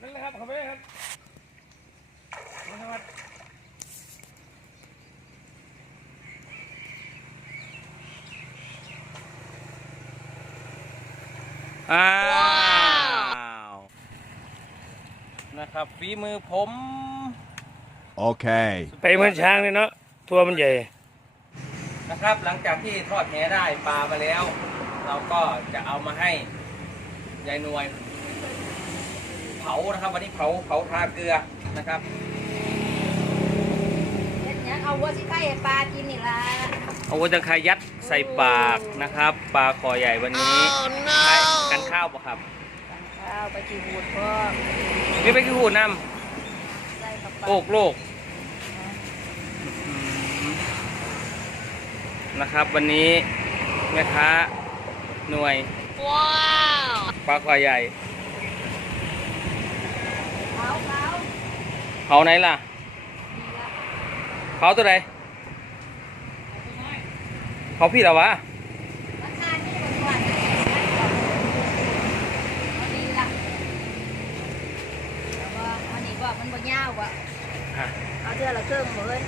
นั่นแหละครับเข้าไปเลยครับนะครับอ้าวนะครับฝีมือผม Okay. ไปเหมือนช้างเลยเนาะตัวมันใหญ่ นะครับ หลังจากที่ทอดแหได้ปลามาแล้ว เราก็จะเอามาให้ยายนวลเผานะครับ วันนี้เผาเผาทาเกลือนะครับเฮ็ดหยังเอาวัวสิไข่ให้ปลากินนี่ล่ะเอาวัวจังคายัดใส่ปากนะครับ ปลาคอใหญ่วันนี้ใช้กันข้าวปะครับสั่งข้าวไปที่หูดพ่อนี่ไปกี่หูน้ใส่กับปำลาโลกโลกนะครับ วันนี้แม่ค้าหน่วยปลาคอใหญ่ เขาเขาเผาไหนล่ะนี่ล่ะเผาตัวไหนเผาพี่เหรอวะราคานี่มันกว่าอันนี้ล่ะแต่ว่าอันนี้ว่ามันบ่ยาวว่ะอะเอาเทื่อละครึ่งหมดเลย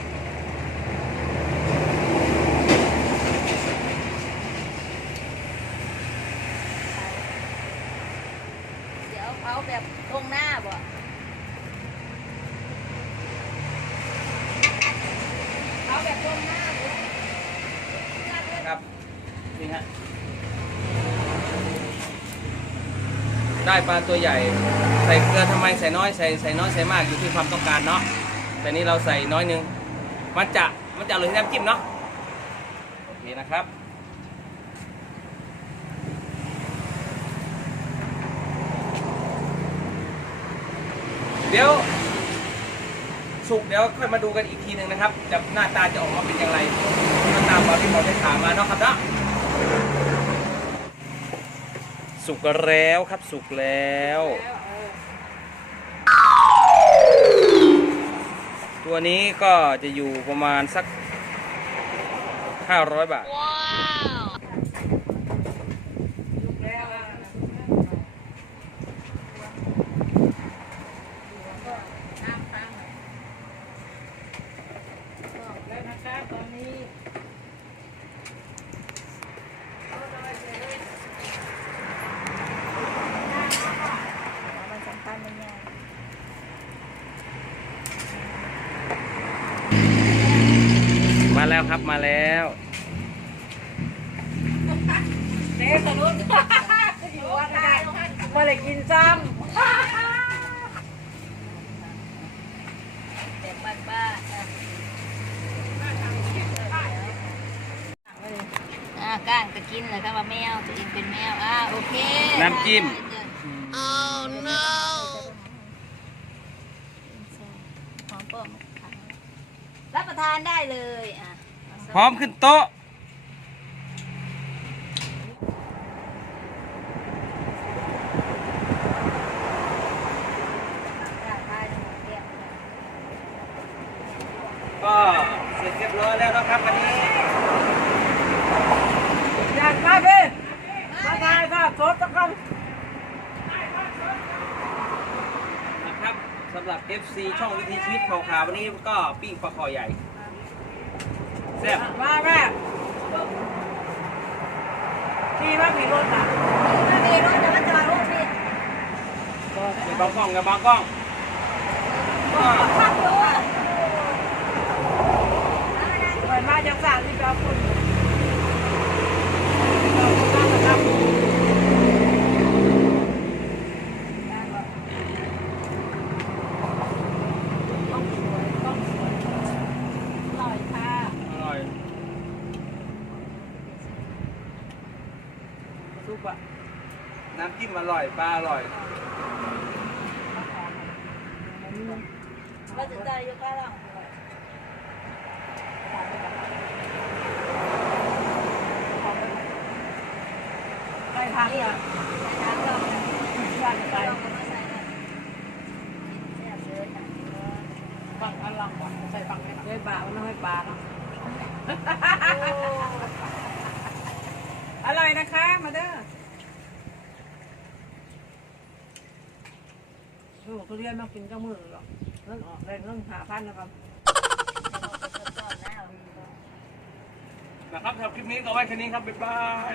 เดี๋ยวเผาแบบตรงหน้าบ่เผาแบบตรงหน้าบ่ ครับนี่ ฮะ ได้ปลาตัวใหญ่ ใส่เกลือทำไมใส่น้อยใส่ใส่น้อยใส่มากอยู่ที่ความต้องการเนาะ แต่นี่เราใส่น้อยนึง มันจะมันจะอร่อยที่น้ำจิ้มเนาะ โอเคนะครับเดี๋ยวสุกเดี๋ยวค่อยมาดูกันอีกทีหนึ่งนะครับจะหน้าตาจะออกมาเป็นอย่างไรหน้าตามที่เราได้ถามมาเนาะครับเนาะ สุกแล้วครับสุกแล้ว ตัวนี้ก็จะอยู่ประมาณสัก 500 บาท แล้วนะคะตอนนี้มันสำคัญมันไง มา แล้วครับมาแล้วเด็กตะลุนอยู่ว่าได้มาเลยกินซ้ำเด็กบ้านบ้านอ่าก้างก็กินเลยครับว่าแมวตัวเองเป็นแมวอ่าโอเค น้ำจิ้มหอมป้อมรับประทานได้เลยอะ พร้อมขึ้นโต๊ะได้ได้เรียบก็เสร็จเรียบร้อยแล้วนะครับวันนี้อยากมาพี่มาได้ค่ะสดตะกันนะครับสำหรับ FC ช่องวิถีชีวิตข่าวขาววันนี้ก็ปิ้งปลาคอใหญ่ แซ่บมาแม่พี่ว่าพี่รถอะมาเมรถจะมาจอดรถพี่เดี๋ยวบางกล้องกับบางกล้องก็ขับรถไปมาจากสามที่เราคุณต้องสวยต้องสวยลอยค่ะ อร่อย ซุ ปอะน้ำจิ้มอร่อยปลาอร่อยก็จะได้ยกล้าล่างไปทางเนี่ยทางเราย่านไปเราก็มาใส่กันแซ่บเลยนะฟังอันหลังว่ะใส่ฟังให้ด้วยบามันไม่ให้ปลาเนาะอ อร่อยนะคะ มาเด้อลูกทุเรียนมากินก็มือหรอกเรื่องออกแรงเรื่องหาพันนะครับนะครับสำหรับคลิปนี้ก็ไว้แค่นี้ครับ บ๊ายบาย